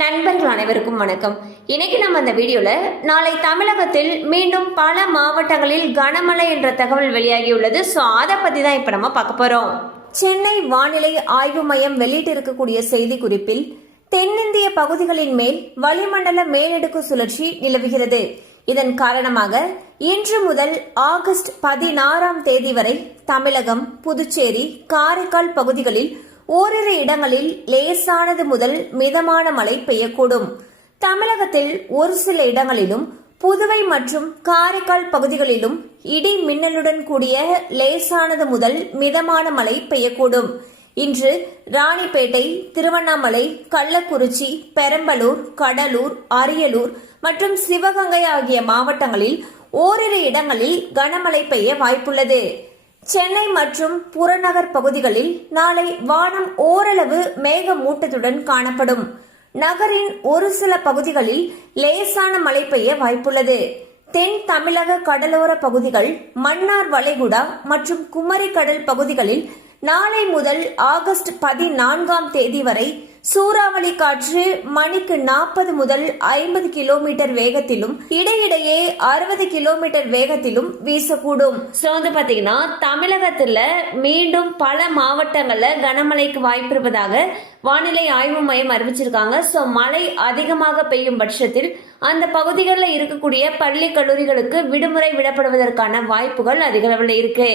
நண்பர்கள் அனைவருக்கும் வணக்கம். இன்னைக்கு நம்ம அந்த வீடியோல நாளை தமிழகத்தில் மீண்டும் பல மாவட்டங்களில் கனமழை என்ற தகவல் வெளியாகியுள்ளது. ஸோ அதை பத்தி தான் இப்ப நம்ம பார்க்க போறோம். சென்னை வானிலை ஆய்வு மையம் வெளியிட்டிருக்கக்கூடிய செய்தி குறிப்பில் தென்னிந்திய பகுதிகளின் மேல் வளிமண்டல மேலடுக்கு சுழற்சி நிலவுகிறது. இதன் காரணமாக இன்று முதல் ஆகஸ்ட் 16ஆம் தேதி வரை தமிழகம், புதுச்சேரி, காரைக்கால் பகுதிகளில் ஓரிரு இடங்களில் லேசானது முதல் மிதமான மழை பெய்யக்கூடும். தமிழகத்தில் ஒரு சில இடங்களிலும், புதுவை மற்றும் காரைக்கால் பகுதிகளிலும் இடி மின்னலுடன் கூடிய லேசானது முதல் மிதமான மழை பெய்யக்கூடும். இன்று ராணிப்பேட்டை, திருவண்ணாமலை, கள்ளக்குறிச்சி, பெரம்பலூர், கடலூர், அரியலூர் மற்றும் சிவகங்கை ஆகிய மாவட்டங்களில் ஓரிரு இடங்களில் கனமழை பெய்ய வாய்ப்புள்ளது. சென்னை மற்றும் புறநகர் பகுதிகளில் நாளை வானம் ஓரளவு மேகமூட்டத்துடன் காணப்படும். நகரின் ஒரு சில பகுதிகளில் லேசான மழை பெய்ய வாய்ப்புள்ளது. தென் தமிழக கடலோர பகுதிகள், மன்னார் வளைகுடா மற்றும் குமரி கடல் பகுதிகளில் நாளை முதல் ஆகஸ்ட் 14ஆம் தேதி வரை சூறாவளி காற்று மணிக்கு 40 முதல் 50 கிலோமீட்டர் வேகத்திலும் இடையிடையே 60 கிலோமீட்டர் வேகத்திலும் வீசக்கூடும். ஸோ வந்து பாத்தீங்கன்னா தமிழகத்துல மீண்டும் பல மாவட்டங்கள்ல கனமழைக்கு வாய்ப்பு இருப்பதாக வானிலை ஆய்வு மையம் அறிவிச்சிருக்காங்க. ஸோ மழை அதிகமாக பெய்யும் பட்சத்தில் அந்த பகுதிகளில் இருக்கக்கூடிய பள்ளி கல்லூரிகளுக்கு விடுமுறை விடப்படுவதற்கான வாய்ப்புகள் அதிக அளவில் இருக்கு.